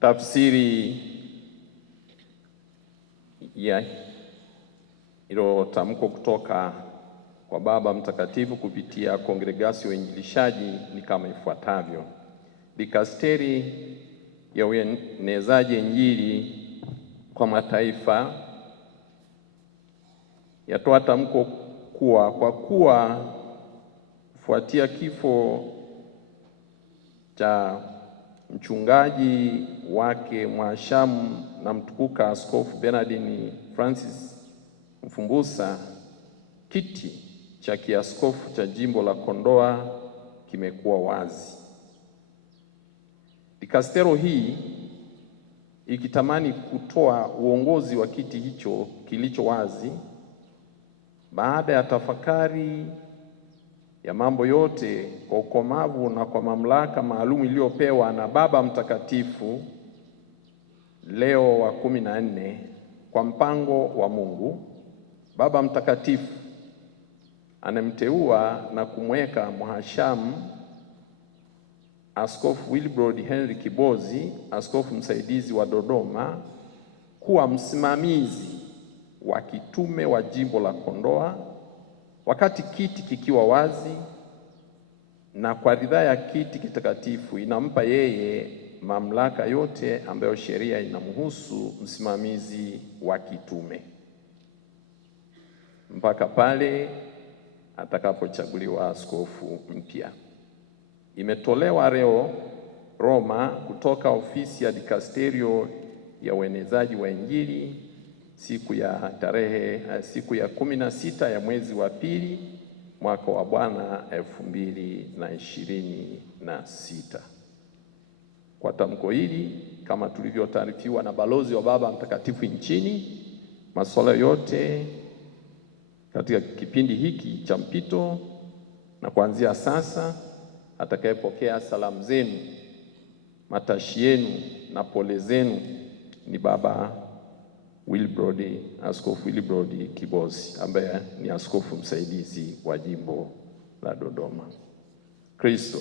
Tafsiri ya hilo tamko kutoka kwa Baba Mtakatifu kupitia Kongregasio ya Uinjilishaji ni kama ifuatavyo. Dikasteri ya Uenezaji Injili kwa mataifa yatoa tamko kuwa kwa kuwa kufuatia kifo cha mchungaji wake mhashamu na mtukuka Askofu Bernardini Francis Mfumbusa, kiti cha kiaskofu cha jimbo la Kondoa kimekuwa wazi. Dikastero hii ikitamani kutoa uongozi wa kiti hicho kilicho wazi, baada ya tafakari ya mambo yote kwa ukomavu na kwa mamlaka maalum iliyopewa na Baba Mtakatifu Leo wa 14, kwa mpango wa Mungu, Baba Mtakatifu anamteua na kumweka mhashamu Askofu Wilbrod Henry Kibozi, askofu msaidizi wa Dodoma, kuwa msimamizi wa kitume wa jimbo la Kondoa, wakati kiti kikiwa wazi, na kwa ridhaa ya kiti kitakatifu inampa yeye mamlaka yote ambayo sheria inamhusu msimamizi wa kitume mpaka pale atakapochaguliwa askofu mpya. Imetolewa leo Roma kutoka ofisi ya Dikasterio ya Uenezaji wa Injili siku ya 16 ya mwezi wa pili mwaka wa Bwana 2026. Kwa tamko hili, kama tulivyotaarifiwa na balozi wa Baba Mtakatifu nchini, masuala yote katika kipindi hiki cha mpito na kuanzia sasa, atakayepokea salamu zenu, matashi yenu na pole zenu ni Baba Wilbrod, Askofu Wilbrod Kibozi, ambaye ni askofu msaidizi wa jimbo la Dodoma. Kristo